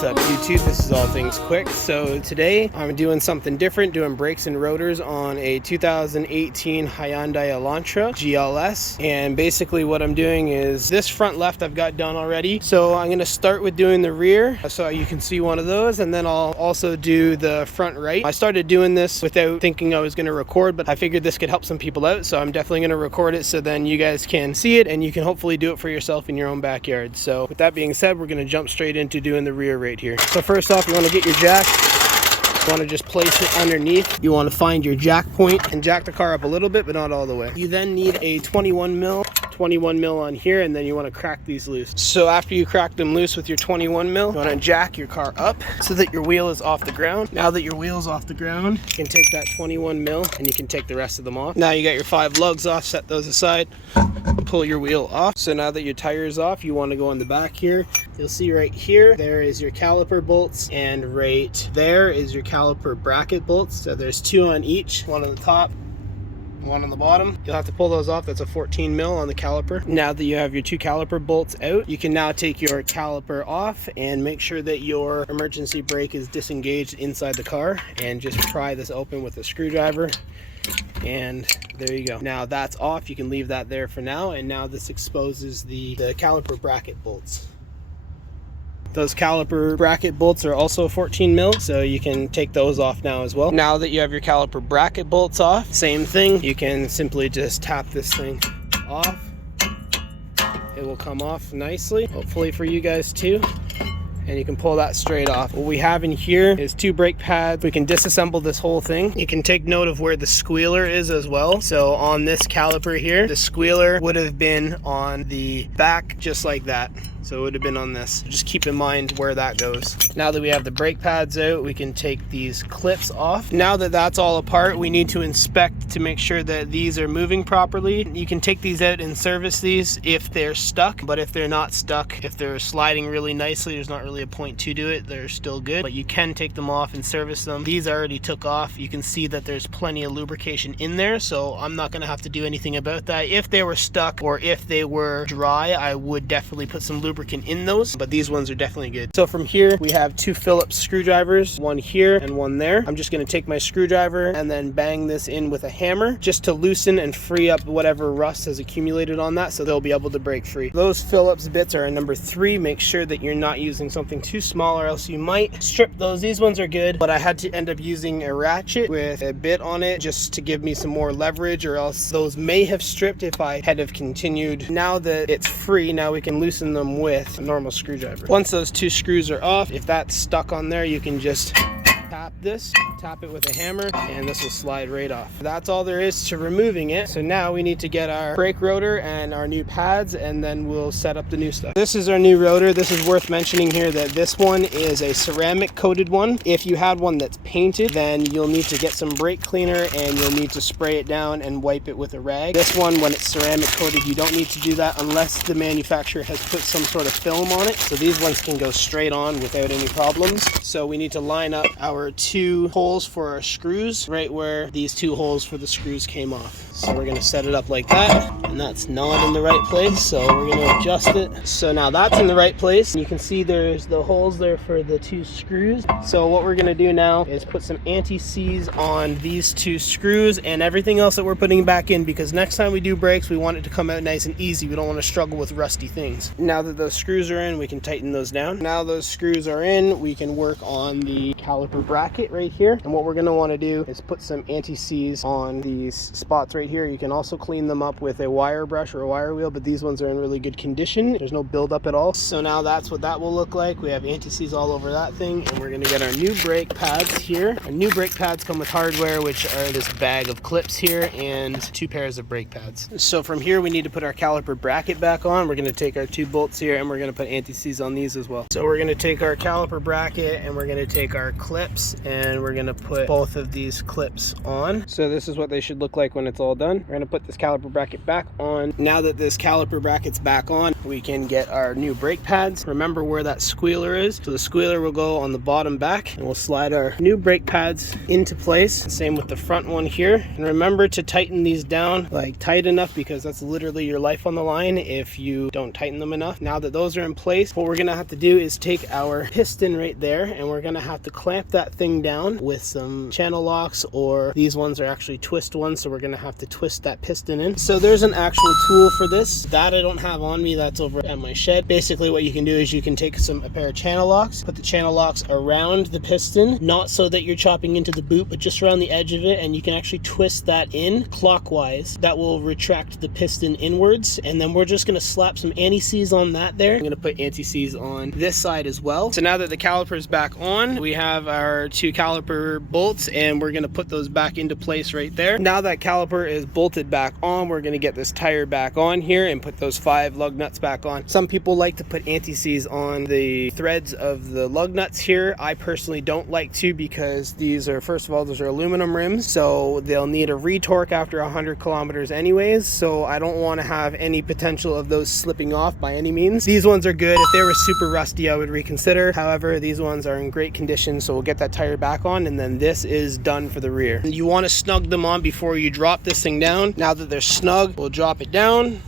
What's up YouTube? This is All Things Quick. So today I'm doing something different, doing brakes and rotors on a 2018 Hyundai Elantra GLS. And basically what I'm doing is this front left I've got done already. So I'm going to start with doing the rear so you can see one of those, and then I'll also do the front right. I started doing this without thinking I was going to record, but I figured this could help some people out, so I'm definitely going to record it so then you guys can see it and you can hopefully do it for yourself in your own backyard. So with that being said, we're going to jump straight into doing the rear right here. So first off, you want to get your jack. You want to just place it underneath. You want to find your jack point and jack the car up a little bit, but not all the way. You then need a 21 mil on here, and then you want to crack these loose. So after you crack them loose with your 21 mil, you want to jack your car up so that your wheel is off the ground. Now that your wheel's off the ground, you can take that 21 mil and you can take the rest of them off. Now you got your 5 lugs off, set those aside, pull your wheel off. So now that your tire is off, you want to go on the back here. You'll see right here, there is your caliper bolts, and right there is your caliper bracket bolts. So there's 2 on each, one on the top, one on the bottom. You'll have to pull those off. That's a 14 mil on the caliper. Now that you have your 2 caliper bolts out, you can now take your caliper off and make sure that your emergency brake is disengaged inside the car, and just pry this open with a screwdriver. And there you go. Now that's off. You can leave that there for now. And now this exposes the caliper bracket bolts. Those caliper bracket bolts are also 14 mil, so you can take those off now as well. Now that you have your caliper bracket bolts off, same thing. You can simply just tap this thing off. It will come off nicely, hopefully for you guys too. And you can pull that straight off. What we have in here is 2 brake pads. We can disassemble this whole thing. You can take note of where the squealer is as well. So on this caliper here, the squealer would have been on the back just like that. So it would have been on this. Just keep in mind where that goes. Now that we have the brake pads out, we can take these clips off. Now that that's all apart, we need to inspect to make sure that these are moving properly. You can take these out and service these if they're stuck, but if they're not stuck, if they're sliding really nicely, there's not really a point to do it. They're still good, but you can take them off and service them. These already took off. You can see that there's plenty of lubrication in there, so I'm not gonna have to do anything about that. If they were stuck or if they were dry, I would definitely put some lubricant in those, but these ones are definitely good. So from here we have 2 Phillips screwdrivers, one here and one there. I'm just going to take my screwdriver and then bang this in with a hammer just to loosen and free up whatever rust has accumulated on that, so they'll be able to break free. Those Phillips bits are a number 3. Make sure that you're not using something too small or else you might strip those. These ones are good, but I had to end up using a ratchet with a bit on it just to give me some more leverage, or else those may have stripped if I had have continued. Now that it's free, now we can loosen them with a normal screwdriver. Once those 2 screws are off, if that's stuck on there, you can just tap it with a hammer, and this will slide right off. That's all there is to removing it. So now we need to get our brake rotor and our new pads, and then we'll set up the new stuff. This is our new rotor. This is worth mentioning here that this one is a ceramic coated one. If you had one that's painted, then you'll need to get some brake cleaner and you'll need to spray it down and wipe it with a rag. This one, when it's ceramic coated, you don't need to do that unless the manufacturer has put some sort of film on it. So these ones can go straight on without any problems. So we need to line up our 2 holes for our screws right where these 2 holes for the screws came off. So we're going to set it up like that, and that's not in the right place, so we're going to adjust it. So now that's in the right place. You can see there's the holes there for the 2 screws. So what we're going to do now is put some anti-seize on these 2 screws and everything else that we're putting back in, because next time we do brakes, we want it to come out nice and easy. We don't want to struggle with rusty things. Now that those screws are in, we can tighten those down. Now those screws are in, we can work on the caliper bracket right here. And what we're going to want to do is put some anti-seize on these spots right here. You can also clean them up with a wire brush or a wire wheel, but these ones are in really good condition. There's no buildup at all. So now that's what that will look like. We have anti-seize all over that thing, and we're going to get our new brake pads here. Our new brake pads come with hardware, which are this bag of clips here and 2 pairs of brake pads. So from here we need to put our caliper bracket back on. We're going to take our 2 bolts here and we're going to put anti-seize on these as well. So we're going to take our caliper bracket and we're going to take our clips and we're going to put both of these clips on. So this is what they should look like when it's all done. We're going to put this caliper bracket back on. Now that this caliper bracket's back on, we can get our new brake pads. Remember where that squealer is. So the squealer will go on the bottom back, and we'll slide our new brake pads into place. Same with the front one here. And remember to tighten these down like tight enough, because that's literally your life on the line if you don't tighten them enough. Now that those are in place, what we're gonna have to do is take our piston right there, and we're gonna have to clamp that thing down with some channel locks, or these ones are actually twist ones, so we're gonna have to twist that piston in. So there's an actual tool for this that I don't have on me, that's over at my shed. Basically what you can do is you can take a pair of channel locks, put the channel locks around the piston, not so that you're chopping into the boot, but just around the edge of it, and you can actually twist that in clockwise. That will retract the piston inwards, and then we're just gonna slap some anti-seize on that there. I'm gonna put anti-seize on this side as well. So now that the caliper is back on, we have our 2 caliper bolts, and we're gonna put those back into place right there. Now that caliper is bolted back on, we're gonna get this tire back on here and put those 5 lug nuts back on. Some people like to put anti-seize on the threads of the lug nuts here. I personally don't like to, because these are, first of all, those are aluminum rims, so they'll need a retorque after 100 kilometers anyways, so I don't want to have any potential of those slipping off by any means. These ones are good. If they were super rusty, I would reconsider. However, these ones are in great condition, so we'll get that tire back on, and then this is done for the rear. You want to snug them on before you drop this thing down. Now that they're snug, we'll drop it down,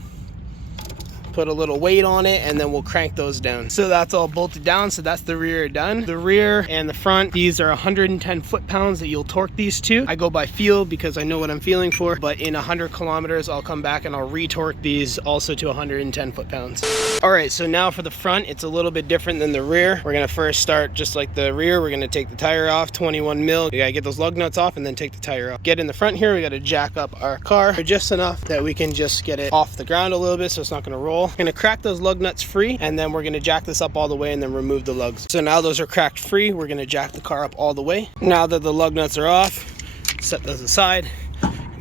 put a little weight on it, and then we'll crank those down. So that's all bolted down, so that's the rear done. The rear and the front, these are 110 foot-pounds that you'll torque these to. I go by feel because I know what I'm feeling for, but in 100 kilometers, I'll come back and I'll retorque these also to 110 foot-pounds. All right, so now for the front, it's a little bit different than the rear. We're gonna first start just like the rear. We're gonna take the tire off, 21 mil. We gotta get those lug nuts off and then take the tire off. Get in the front here, we gotta jack up our car just enough that we can just get it off the ground a little bit so it's not gonna roll. I'm gonna crack those lug nuts free, and then we're gonna jack this up all the way and then remove the lugs. So now those are cracked free, we're gonna jack the car up all the way. Now that the lug nuts are off, set those aside,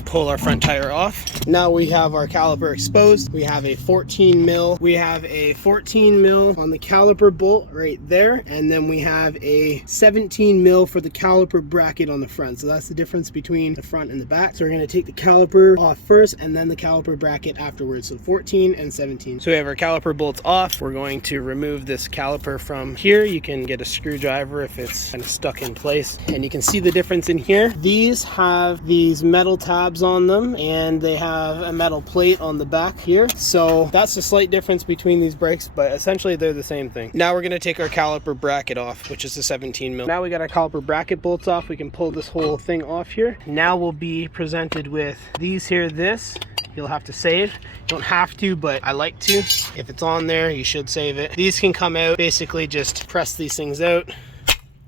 pull our front tire off. Now we have our caliper exposed. We have a 14 mil. We have a 14 mil on the caliper bolt right there, and then we have a 17 mil for the caliper bracket on the front. So that's the difference between the front and the back. So we're gonna take the caliper off first and then the caliper bracket afterwards. So 14 and 17. So we have our caliper bolts off. We're going to remove this caliper from here. You can get a screwdriver if it's kind of stuck in place, and you can see the difference in here. These have these metal tabs on them, and they have a metal plate on the back here. So that's the slight difference between these brakes, but essentially they're the same thing. Now we're going to take our caliper bracket off, which is the 17 mil. Now we got our caliper bracket bolts off. We can pull this whole thing off here. Now we'll be presented with these here. This you'll have to save. You don't have to, but I like to. If it's on there, you should save it. These can come out. Basically just press these things out.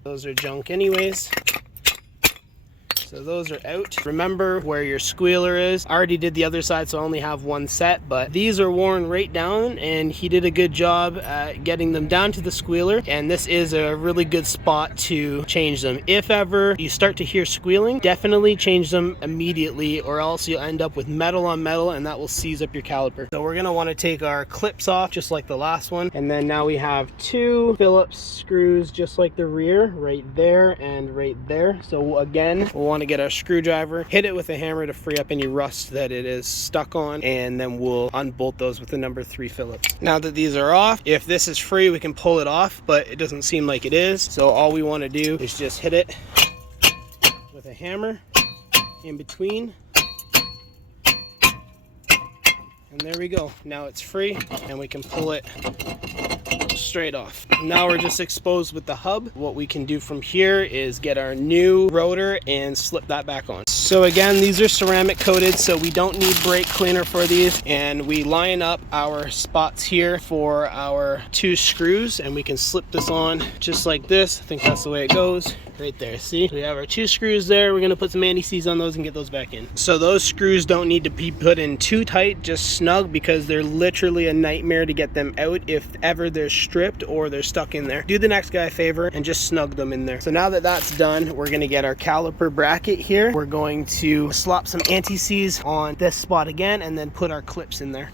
Those are junk anyways. So those are out. Remember where your squealer is. I already did the other side, so I only have one set, but these are worn right down, and he did a good job at getting them down to the squealer, and this is a really good spot to change them. If ever you start to hear squealing, definitely change them immediately, or else you'll end up with metal on metal, and that will seize up your caliper. So we're gonna want to take our clips off just like the last one, and then now we have 2 Phillips screws just like the rear, right there and right there. So again, we'll want to get our screwdriver, hit it with a hammer to free up any rust that it is stuck on, and then we'll unbolt those with the number 3 Phillips. Now that these are off, if this is free, we can pull it off, but it doesn't seem like it is. So all we want to do is just hit it with a hammer in between. And there we go. Now it's free, and we can pull it straight off. Now we're just exposed with the hub. What we can do from here is get our new rotor and slip that back on. So again, these are ceramic coated, so we don't need brake cleaner for these, and we line up our spots here for our 2 screws, and we can slip this on just like this. I think that's the way it goes. Right there, see? We have our 2 screws there. We're gonna put some anti-seize on those and get those back in. So those screws don't need to be put in too tight, just snug, because they're literally a nightmare to get them out if ever they're stripped or they're stuck in there. Do the next guy a favor and just snug them in there. So now that that's done, we're gonna get our caliper bracket here. We're going to slop some anti-seize on this spot again and then put our clips in there.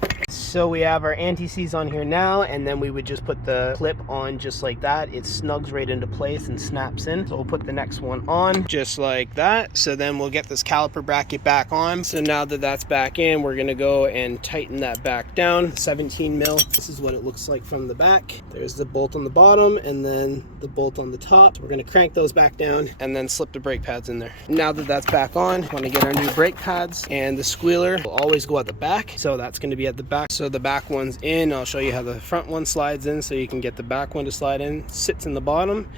So we have our anti-seize on here now, and then we would just put the clip on just like that. It snugs right into place and snaps in. So we'll put the next one on just like that. So then we'll get this caliper bracket back on. So now that that's back in, we're gonna go and tighten that back down. 17 mil. This is what it looks like from the back. There's the bolt on the bottom and then the bolt on the top. We're gonna crank those back down and then slip the brake pads in there. Now that that's back on, want to get our new brake pads, and the squealer will always go at the back. So that's going to be at the back. So the back one's in. I'll show you how the front one slides in so you can get the back one to slide in. Sits in the bottom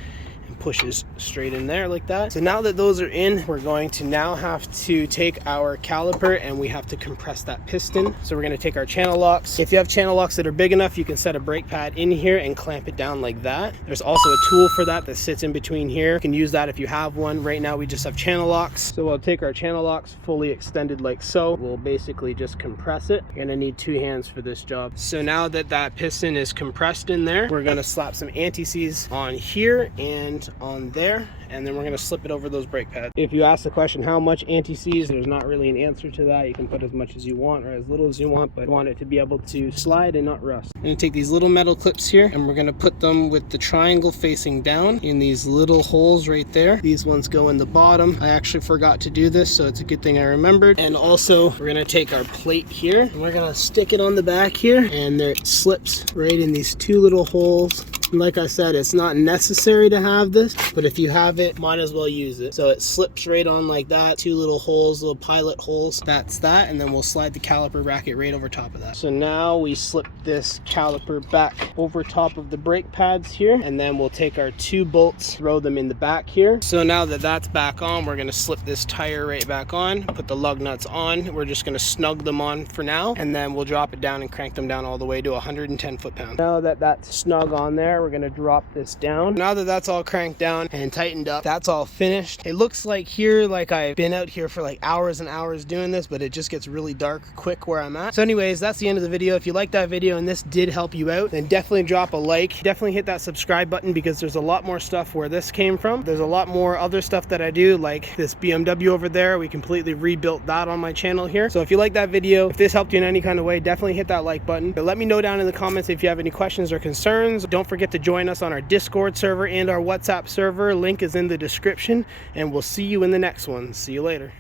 and pushes straight in there like that. So now that those are in, we're going to now have to take our caliper and we have to compress that piston. So we're going to take our channel locks. If you have channel locks that are big enough, you can set a brake pad in here and clamp it down like that. There's also a tool for that that sits in between here. You can use that if you have one. Right now we just have channel locks. So we'll take our channel locks fully extended like so. We'll basically just compress it. You're going to need 2 hands for this job. So now that that piston is compressed in there, we're going to slap some anti-seize on here and on there, and then we're going to slip it over those brake pads. If you ask the question how much anti-seize, there's not really an answer to that. You can put as much as you want or as little as you want, but you want it to be able to slide and not rust. I'm going to take these little metal clips here and we're going to put them with the triangle facing down in these little holes right there. These ones go in the bottom. I actually forgot to do this, so it's a good thing I remembered. And also we're going to take our plate here and we're going to stick it on the back here, and there it slips right in these 2 little holes. And like I said, it's not necessary to have this, but if you have it, might as well use it. So it slips right on like that. 2 little holes, little pilot holes. That's that, and then we'll slide the caliper bracket right over top of that. So now we slip this caliper back over top of the brake pads here, and then we'll take our 2 bolts, throw them in the back here. So now that that's back on, we're gonna slip this tire right back on, put the lug nuts on. We're just gonna snug them on for now, and then we'll drop it down and crank them down all the way to 110 foot-pounds. Now that that's snug on there, we're going to drop this down. Now that that's all cranked down and tightened up, that's all finished. It looks like here, like I've been out here for like hours and hours doing this, but it just gets really dark quick where I'm at. So anyways, that's the end of the video. If you liked that video and this did help you out, then definitely drop a like. Definitely hit that subscribe button, because there's a lot more stuff where this came from. There's a lot more other stuff that I do, like this BMW over there. We completely rebuilt that on my channel here. So if you like that video, if this helped you in any kind of way, definitely hit that like button. But let me know down in the comments if you have any questions or concerns. Don't forget to join us on our Discord server and our WhatsApp server. Link is in the description, and we'll see you in the next one. See you later.